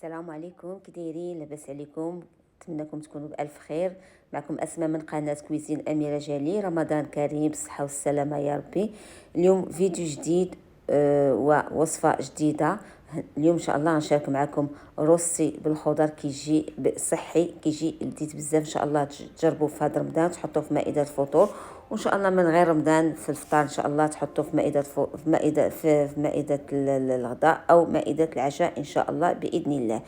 السلام عليكم، كي دايرين؟ لاباس عليكم؟ نتمنىكم تكونوا بألف خير. معكم أسماء من قناة كويزين أميرة جالي. رمضان كريم بالصحة والسلامة يا ربي. اليوم فيديو جديد ووصفة جديدة. اليوم إن شاء الله غنشارك معكم روسي بالخضر، كيجي صحي، كيجي لذيذ بزاف. إن شاء الله تجربوه في هذا رمضان، تحطوه في مائدة الفطور، وان شاء الله من غير رمضان في الفطار ان شاء الله تحطوه في مائدة الغداء او مائدة العشاء ان شاء الله باذن الله.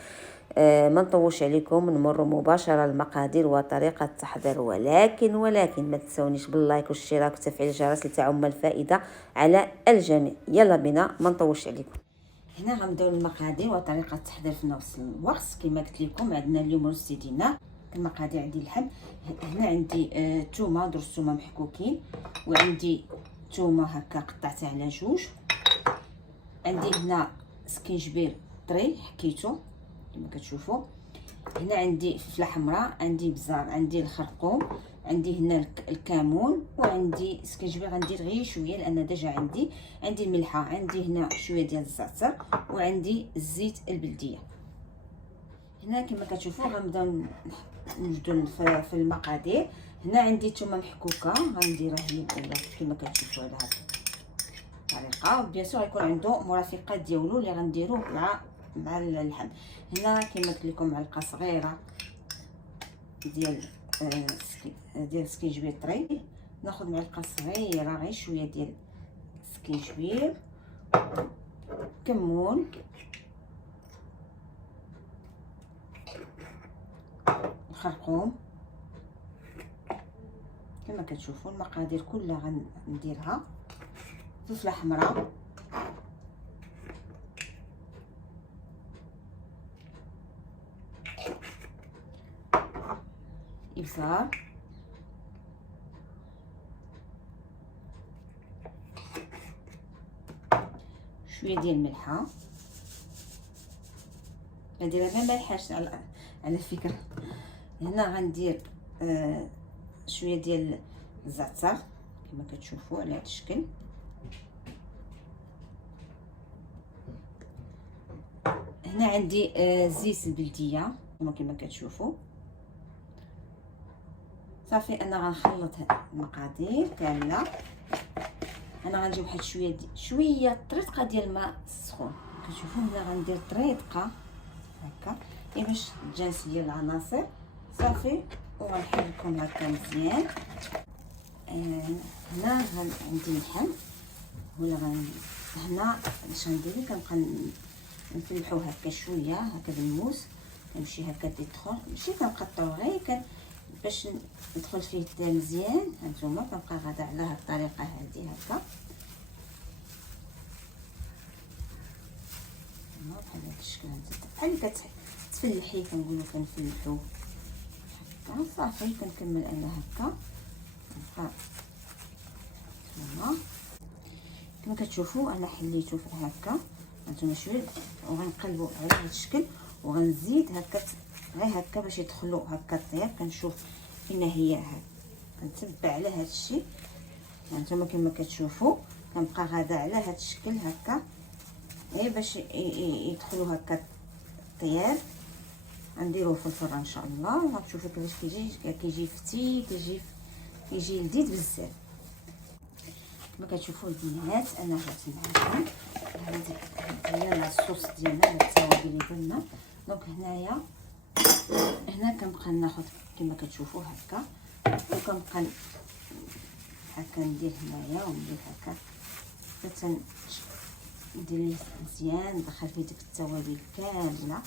ما نطولش عليكم، نمر مباشره للمقادير وطريقه التحضير، ولكن ما تنسونيش باللايك والاشتراك وتفعيل الجرس لتعم الفائده على الجميع. يلا بينا، ما نطولش عليكم. هنا غنبداو المقادير وطريقه التحضير في نفس الوقت. كما قلت لكم عندنا اليوم روسي ديالنا. المقادير عندي اللحم، هنا عندي تومه، درس تومه محكوكين، وعندي تومه هكا قطعتها على جوج، عندي هنا سكينجبير طري حكيته كما كتشوفوا، هنا عندي فلفله حمراء، عندي بزار، عندي الخرقوم، عندي هنا الكمون، وعندي سكينجبير غندير غير شويه لان ديجا عندي الملحه، عندي هنا شويه ديال الزعتر، وعندي الزيت البلديه. هنا كما كتشوفوا غنبداو نوجدوا في المقادير. هنا عندي ثومه محكوكه غنديرها هي الاولى كما كتشوفوا على هذه الطريقه، بيان سور يكون عنده مرافقات ديالو اللي غنديروه مع اللحم. هنا كما قلت لكم معلقه صغيره ديال سكينجبير طري، ناخذ معلقه صغيره غير شويه ديال سكينجبير، كمون، الخرقوم. كما كتشوفوا المقادير كلها غنديرها. فلفله حمراء، ابزار، شويه ديال الملحه، غنديرها ما مالحاش على فكره. هنا غندير شويه ديال الزعتر كما كتشوفوا على هذا الشكل. هنا عندي زيت البلديه كما كتشوفوا. صافي انا غنخلط المقادير كامله. انا غنجيب واحد شويه طريقه ديال الماء السخون كتشوفوا. هنا غندير طريقه هكا باش تجانس ديال العناصر. صافي وغنحركهم هكا مزيان. هنا عندي اللحم هنا اش غندير، كنبقى نفلحو هكا شويه هكا بالموس، كنمشي هكا تيدخل، ماشي كنقطعو غير باش ندخل فيه الدم مزيان. هانتوما كنبقى غادا على هاد الطريقه هادي هكا بحال هاد الشكل، بحال كتفلحي كنقولوا كنفلحو هكا. صافي كنكمل انا هكا نبقى كما كتشوفوا. انا حليته في هكا هانتوما شويه، وغنقلبوا على هذا الشكل، وغنزيد هكا غير هكا باش يدخلوا هكا الطياب. كنشوف فين هي هكا، كنتبع على هذا الشيء. هانتوما كما كتشوفوا كنبقى غادا على هذا الشكل هكا غير باش يدخلوا هكا الطياب. غنديروه في الفران ان شاء الله، وغتشوفوا كيفاش كيجي فتي، كيجي لذيذ بزاف. كما كتشوفوا البنات انا جات معكم هذه الصوص ديالنا، التوابل اللي درنا. دونك هنا كنبقى ناخذ كما كتشوفوا هكا، وكنبقى هكا ندير هنايا وندير هكا حتى ندير ليه مزيان، ندخل فيه ديك التوابل كامله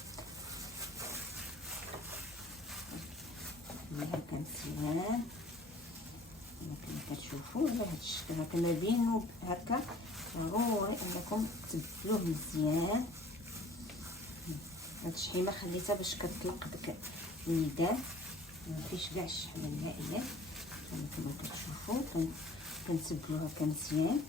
هكا مزيان كما كتشوفوا على هذا الشكل هكا. ما بين هكا ضروري انكم تبدلوه مزيان. هاد الشحيمه خليتها باش كتطلق ديك الميدان، مفيش كاع الشحمه النهائيه. كما كتشوفوا كنتبلو هكا مزيان.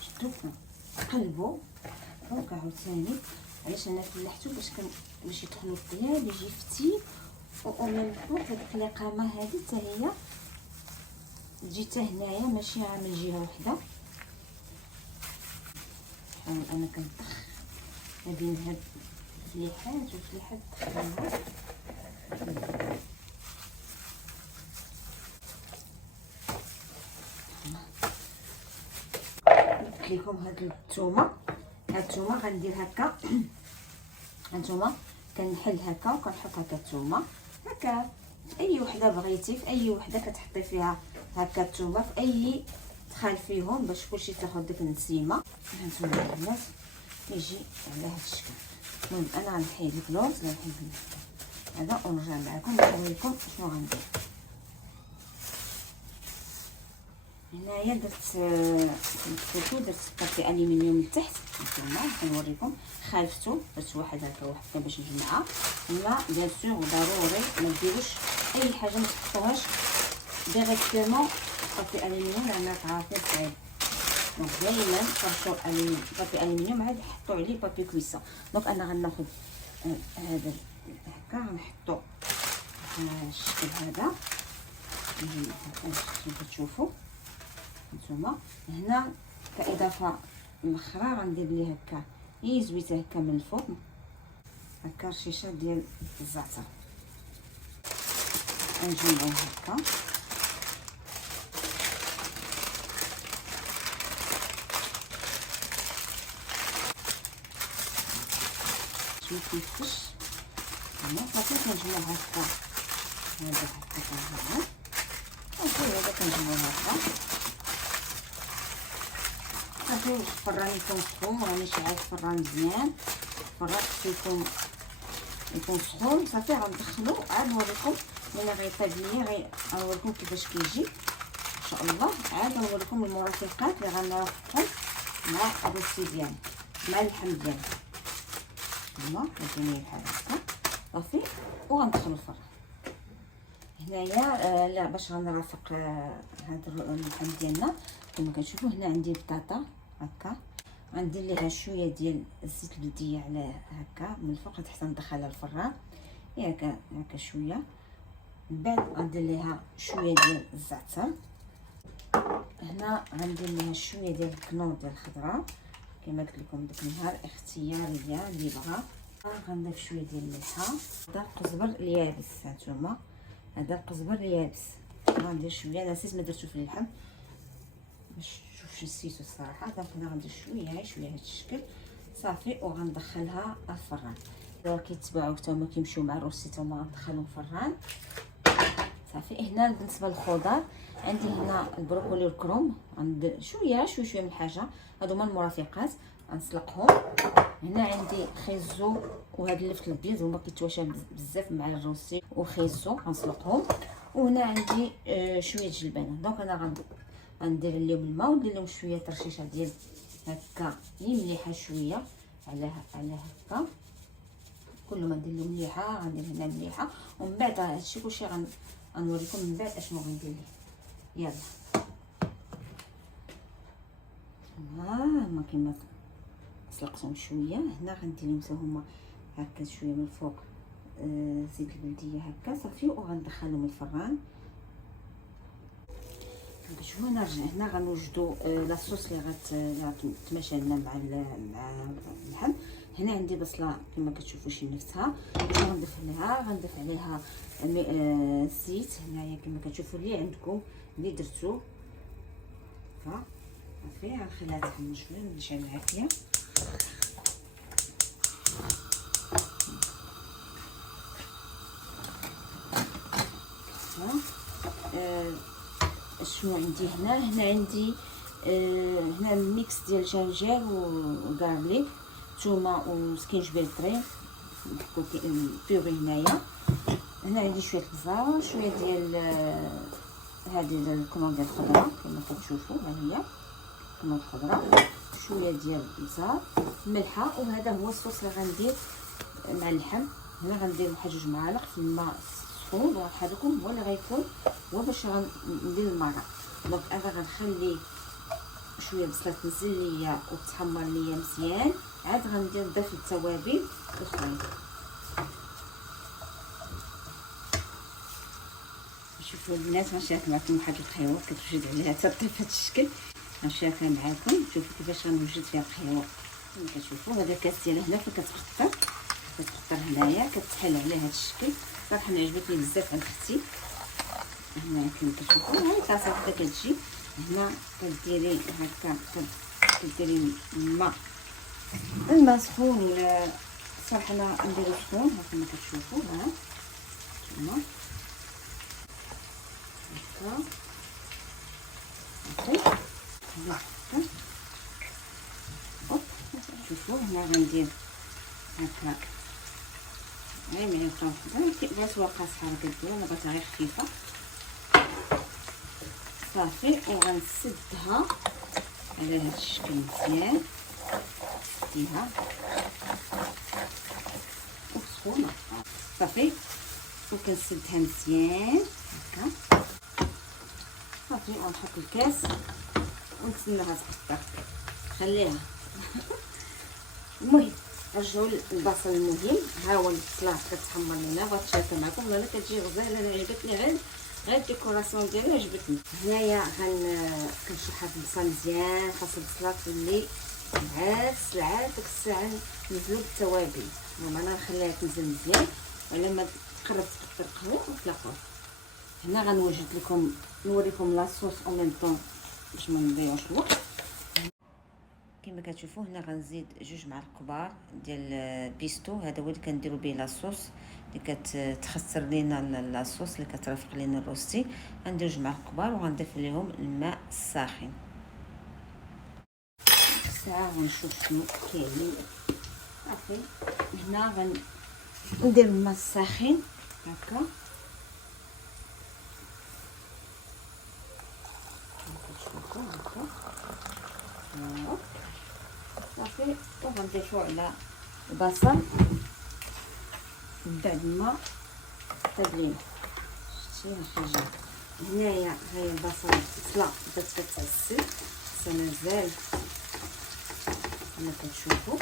شفتوا قلبوا فوق عاوتاني. علاش انا فلحتو باش يدخلوا الطياب يجي فتي، ومن فوق هاد القلقامه هذه حتى هي تجي حتى هنايا ماشي من جهه وحده. نحاول انا كنطخ ما بين هاد الفليحات والفليحات دخلناها. قلت لكم هاد الثومه، غندير هكا. هانتوما كنحل هكا وكنحط هكا الثومه هكا. اي وحده بغيتي، في اي وحده كتحطي فيها هكا الثومه، في اي دخل فيهم باش كلشي تاخذ ديك النسيمه. هانتوما البنات يجي على هاد الشكل. المهم انا غنحيد الكلوز، غنحيد هذا ونرجع معكم نوريكم شنو غندير. هنايا درت بابي الومنيوم لتحت. هانتوما كنوريكم خالفتو، درت واحد هكا واحد باش نجمعها. لا بيان سور ضروري ما ديروش اي حاجه، ما تحطوهاش ديريكتومون بابي الومنيوم لان تعرفوا صعيب. دونك دائما فرشوا بابي الومنيوم عاد حطوا عليه بابي كويسه. دونك انا غناخذ هذا هكا غنحطو على الشكل هذا. نجي هكا كتشوفوا نتوما. هنا كاضافه الاخرى غندير ليه هكا زويته هكا من الفوق هكا رشيشه ديال الزعتر. نجمعوه هكا ميكيفش. انا صافي كنجمعو هكا، هذا هكا كنجمعو صافي. هذا كنجمعو هكا صافي. الفران يكون سخون، راني شعلت الفران مزيان. الفران خصو يكون سخون صافي. غندخلو عاد نوريكم ملي غيطيب ليا، غنوريكم كيفاش كيجي ان شاء الله. عاد غنوريكم المرافقات اللي غنرافقهم مع الروسي ديالي مع اللحم ديالي. هنا كتجيني بحال هكا صافي وغندخلو الفران. هنايا لا باش غنرافق هاد اللحم ديالنا كما كتشوفوا. هنا عندي بطاطا هكا، غندير ليها شويه ديال الزيت البلديه على هكا من الفوق حتى ندخلها الفران هكا شويه. من بعد غندير ليها شويه ديال الزعتر. هنا غندير ليها شويه ديال الكنور ديال الخضره كما قلت لكم داك النهار اختياري ديال اللي بغا. غنضيف شويه ديال الملحه. هذا القزبر اليابس، هانتوما هذا القزبر اليابس غندير شويه. انا نسيت ما درتو في اللحم باش تشوف نسيتو الصراحه. دونك انا غندير شويه هاد الشكل صافي وغندخلها الفران. دابا كيتباعو حتى هما كيمشيو مع الروسي حتى هما غندخلهم الفران صافي. هنا بالنسبه للخضار عندي هنا البروكولي والكروم، غندير شويه من الحاجه. هادو هما المرافقات غنسلقهم. هنا عندي خيزو وهاد اللفت الابيض هما كيتواشى بزاف مع الروسي وخيزو غنسلقهم. وهنا عندي شويه جلبانه. دونك انا غندير لهم الماء وندير لهم شويه ترشيشه ديال هكا مليحه شويه على هكا. كل ما ندير لهم مليحه غندير هنا مليحه. ومن بعد هادشي كلشي غنوريكم من بعد اشنو غندير ليه. يلا هما كيما سلقتهم شويه. هنا غندير لهم حتى هما هكا شويه من الفوق زيت البلديه هكا صافي وغندخلهم الفران. كتشوفوا نرجع هنا غنوجدوا لاصوص اللي غتماشى لنا مع اللحم. هنا عندي بصله كما كتشوفوا شي نفتها غنضيف عليها الزيت. هنايا كما كتشوفوا اللي عندكم اللي درتو هكا صافي. غنخليها تحمر شويه باش العافيه. شنو عندي هنا عندي هنا الميكس ديال جنجير وغارليك ثومه وسكينجبير طري بيوري. هنا عندي شويه البزار، شويه ديال هذه الكنور ديال الخضره كما كتشوفوا. ها هي الكنور الخضره، شويه ديال البزار، ملحه. وهذا هو الصوص اللي غندير مع اللحم. هنا غندير واحد 2 معالق في الماء سخون وغنحركهم هو اللي غيكون هو باش غندير المرق. دونك انا غنخلي شويه بصله تنزل ليا وتحمر ليا مزيان. عاد غندير نضيف التوابل الاخرين شوفوا البنات غنشارك معكم واحد القهوه كتوجد عليها حتى طيب في هذا الشكل. غنشاركها معكم. شوفوا كيفاش غنوجد فيها القهوه. كما كتشوفوا هذا الكاس ديالها هنا فين كتقطر هنايا كتحل على هذا الشكل. صراحه انا عجبتني بزاف عند اختي. هنا كما كتشوفوا هاي طاسه هكا كتجي هنا كديري هكا كديري الماء سخون ولا صراحه انا نديرو سخون كما كتشوفوا ها هنا هكا شوفوا هنا غندير هكا غير معلقه وحده بغيت واقعه صحابه كدير انا بغيتها غير خفيفه صافي. وغنسدها على هذا الشكل مزيان فيها وسخونه صافي. وكنسدها مزيان هكا صافي. ونحط الكاس ونتسناها تقطع خليها. المهم رجعوا للبصل المهم. ها هو البصله كتحمر لنا بغيت نشاركها معكم ولا كتجي غزاله. انا عجبتني غير الديكوراسيون ديالها عجبتني. هنايا كنشرح هاد البصل مزيان. خاص البصله تولي لعاد ديك الساعه نزلو بالتوابل. المهم انا نخليها تنزل مزيان ولما تقرب تقطر القهوه نطلقوه. هنا غنوجد لكم نوريكم لاصوص او ميم طون باش ما نضيعوش الوقت. كما كتشوفوا هنا غنزيد 2 معالق كبار ديال بيستو. هذا هو اللي كنديروا به لاصوص اللي كتخسر لينا لاصوص اللي كترافق لينا الروستي. غندير 2 معالق كبار وغنضيف ليهم الماء الساخن. ساعه غنشوف شنو كاين. صافي هنا غندير الماء الساخن هكا كتشوفوا هكا صافي. وغنضيفو على البصل من بعد ما تبلين. شتي الحاجه هنايا هاي البصله بدات كتعسل مازال كما كتشوفوا.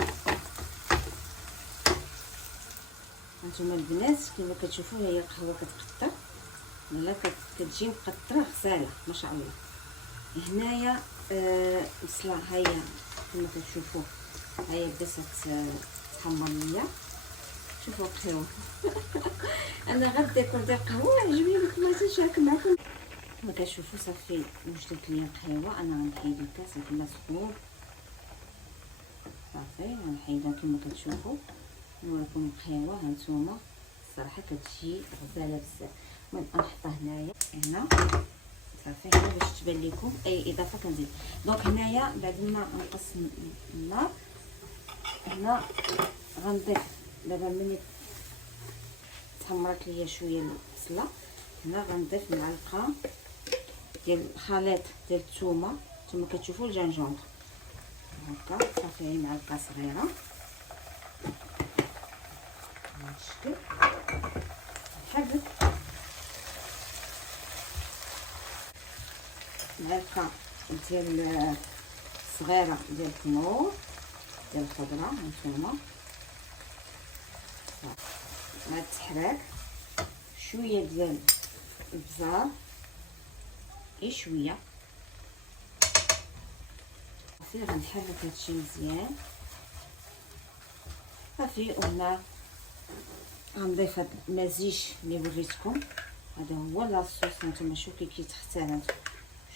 هانتوما البنات كما كتشوفوا هي القهوه كتقطر ولا كتجي مقطره غزاله ما شاء الله. هنايا البصله هي كما كتشوفوا هي بدات تحمر ليا. شوفوا القهوه انا غير الديكور ديال القهوه عجبني لكم نشارك معكم. كما كتشوفوا صافي وجدت ليا القهوه. انا غنحيد الكاس كما سخون صافي. غنحيدها كما كتشوفوا نوريكم القهوه. هانتوما الصراحه كتجي غزاله بزاف. المهم غنحطها هنا صافي هنا باش تبان لكم اي اضافه كنزيد. دونك هنايا بعد ما نقص النار هنا غنضيف دابا ملي تحمرت ليا شويه البصله هنا غنضيف معلقه ديال الخليط ديال الثومه. نتوما كتشوفوا الجنجونبر هكا صافي هي معلقه صغيره بهذا الشكل. نحرك معلقه ديال صغيره ديال الكنور ديال الخضره هانتوما مع التحراك. شويه ديال البزار شويه صافي. غنحرك هادشي مزيان صافي. وهنا غنضيف هاد المزيج اللي وريتكم. هذا هو لاصوص. هانتوما شوفوا كي كيتختار. هانتوما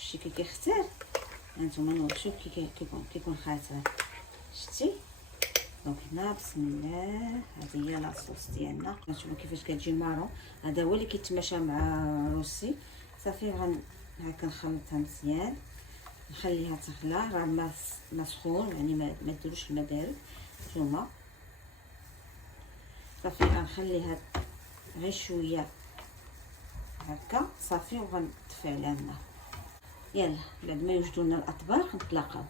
شتي كي كيختار. هانتوما نوريكم شوف كيكون خاطر. شتي دونك هنا بسم الله هذه هي لاصوص ديالنا. هانتوما كيفاش كتجي مارون. هذا هو اللي كيتماشى مع الروسي. صافي هكا نخلطها مزيان نخليها تغلى. راه الماء سخون يعني ما ديروش الماء بارد. نتوما صافي غنخليها غير شويه هكا صافي وغنطفي عليها الماء. يلا بعد ما يوجدوا لنا الاطباق نتلاقاو.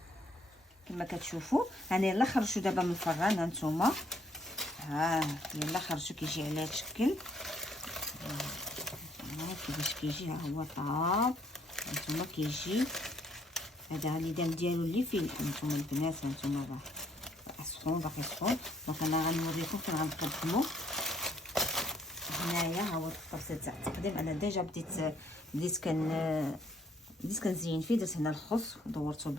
كما كتشوفوا انا يلا خرجوا دابا من الفران. هانتوما يلا خرجوا كيجي على هذا الشكل. كيفاش كيجي ها هو طاب. هانتوما كيجي هذا الليدان ديالو اللي فيه. هانتوما البنات هانتوما راه سخون باقي سخون. دونك انا غنوريكم فين غنقدمو. هنايا ها هو التفصيل تاع التقديم. انا ديجا بديت كنزين فيه. درت هنا الخس ودورته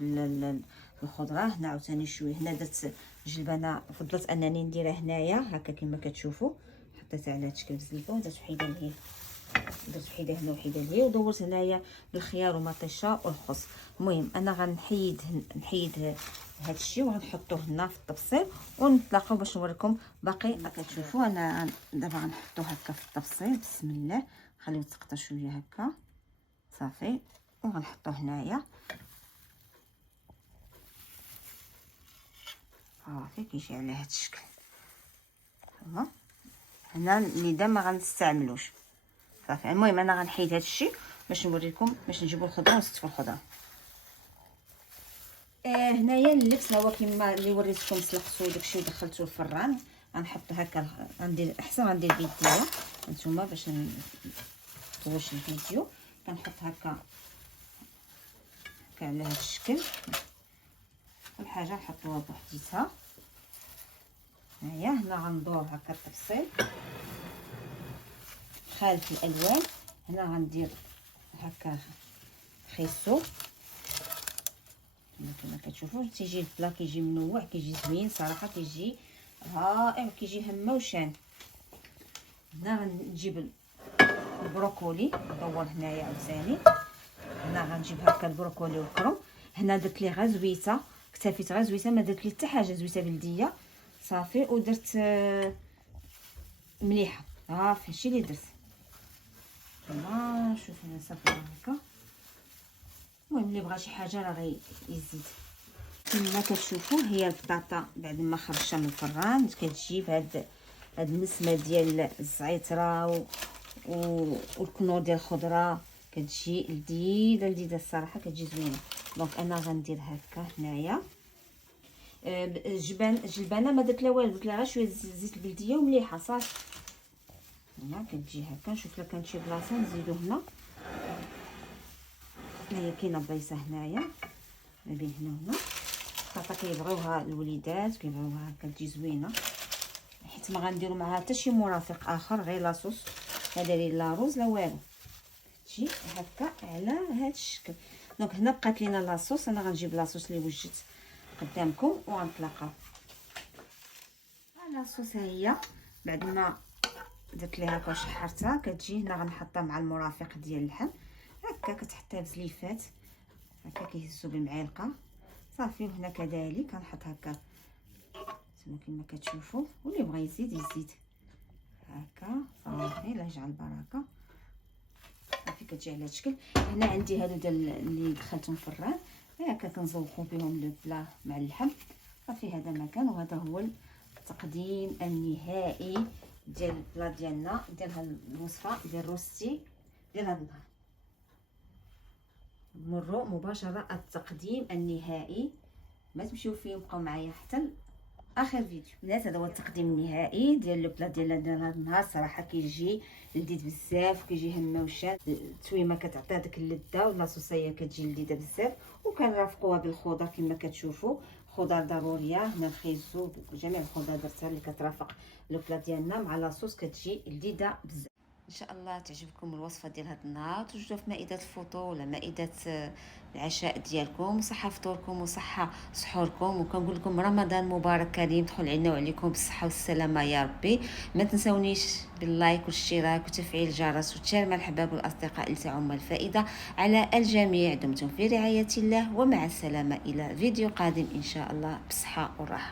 بالخضره. هنا عاوتاني شويه هنا درت جلبانه. فضلت انني نديرها هنايا هكا كما كتشوفوا. حطيتها على هذا الشكل بزلفه ودرت وحيده لهيه، درت وحيده هنا وحيده لهيه، ودورت هنايا بالخيار ومطيشه والخس. المهم انا غنحيد هاد الشيء وغنحطوه هنا في الطبسيل ونتلاقاو باش نوريكم باقي. كتشوفوا انا دابا غنحطو هكا في الطبسيل. بسم الله. خليوه يتسقطر شويه هكا صافي، وغنحطوه هنايا صافي. كيجي على هاد الشكل. هنا اللي ما غنستعملوش صافي. المهم انا غنحيد هاد الشيء باش نوريكم باش نجيبوا الخضره ونستفوا الخضره. هنايا اللبس هو كما اللي وريتكم سلقتو داكشي ودخلتو الفران. غنحط هكا، غندير احسن غندير بيديا نتوما باش نطوش الفيديو. كنحط هكا على هاد الشكل. كل حاجه نحطوها بوحديتها. هنا غندور هكا التفصيل خالف الالوان. هنا غندير هكا خيسو كما كتشوفوا. تيجي البلا كيجي منوع، كيجي زوين صراحه، كيجي رائع، كيجي همه وشان. هنا غنجيب البروكولي ندور هنايا عاوتاني. هنا غنجيب هكا البروكولي والكرم. هنا درت ليه غير زويته، اكتفيت غير زويته، ما درت ليه حتى حاجه، زويته بلديه صافي. ودرت مليحه صافي. هادشي اللي درت. كما شوف هنا صافي هكا. المهم اللي بغى شي حاجه راه غيزيد. كما كتشوفوا هي البطاطا بعد ما خرجتها من الفران كتجيب هاد المسمه ديال الزعتره والكنور ديال الخضره. كتجي لذيذه الصراحه، كتجي زوينه. دونك انا غندير هكا هنايا الجلبانه ما درت لا والو، درت لها غير شويه زيت البلديه ومليحه صافي. هنا كتجي هكا. نشوف لا كانت شي بلاصه نزيدو هنا. هي كاينه بلايصه هنايا ما بين هنا وهنا. البطاطا كيبغيوها الوليدات، كيبغيوها هكا تجي زوينه، حيت ما غنديروا معها حتى شي مرافق اخر غير لاصوص. لا دايرين لا روز لا والو، تجي هكا على هذا الشكل. دونك هنا بقات لينا لاصوص. انا غنجيب لاصوص اللي وجدت قدامكم وغنطلقها. لاصوص هي بعد ما درت ليها هكا وشحرتها كتجي هنا. غنحطها مع المرافق ديال اللحم هكا، كتحطيها بزليفات هكا كيهزوا بالمعلقه صافي. وهنا كذلك غنحط هكا كما كتشوفوا. واللي بغى يزيد هكا صافي. لا يجعل البركه صافي. كتجي على هذا الشكل. هنا عندي هادو ديال اللي دخلتهم في الفران هكا كنزوقوا بهم البلا مع اللحم صافي. هذا مكان. وهذا هو التقديم النهائي ديال البلا ديالنا، ديال هاد الوصفه ديال روستي ديال هاد النهار. مروا مباشره التقديم النهائي، ما تمشيو فيه، بقاو معايا حتى اخر فيديو. الناس هذا هو التقديم النهائي ديال البلا ديال هذا النهار. صراحه كيجي لذيذ بزاف، كيجي همه وشان. التويمه كتعطي هذيك اللذه، واللاصوصيه كتجي لذيذه بزاف. وكنرافقوها بالخضر كما كتشوفوا. خضر ضروريه هنا، الخيزو، جميع الخضر درتها اللي كترافق البلا ديالنا مع لاصوص، كتجي لذيذه بزاف. ان شاء الله تعجبكم الوصفه ديال هذا النهار. توجدوا في مائده الفطور ولا مائده العشاء ديالكم. صحه فطوركم وصحه سحوركم. وكنقول لكم رمضان مبارك كريم، دخل علينا وعليكم بالصحه والسلامه يا ربي. ما تنسونيش باللايك والاشتراك وتفعيل الجرس وتشير مع الحباب والاصدقاء لتعم الفائده على الجميع. دمتم في رعايه الله، ومع السلامه الى فيديو قادم ان شاء الله، بصحه وراحه.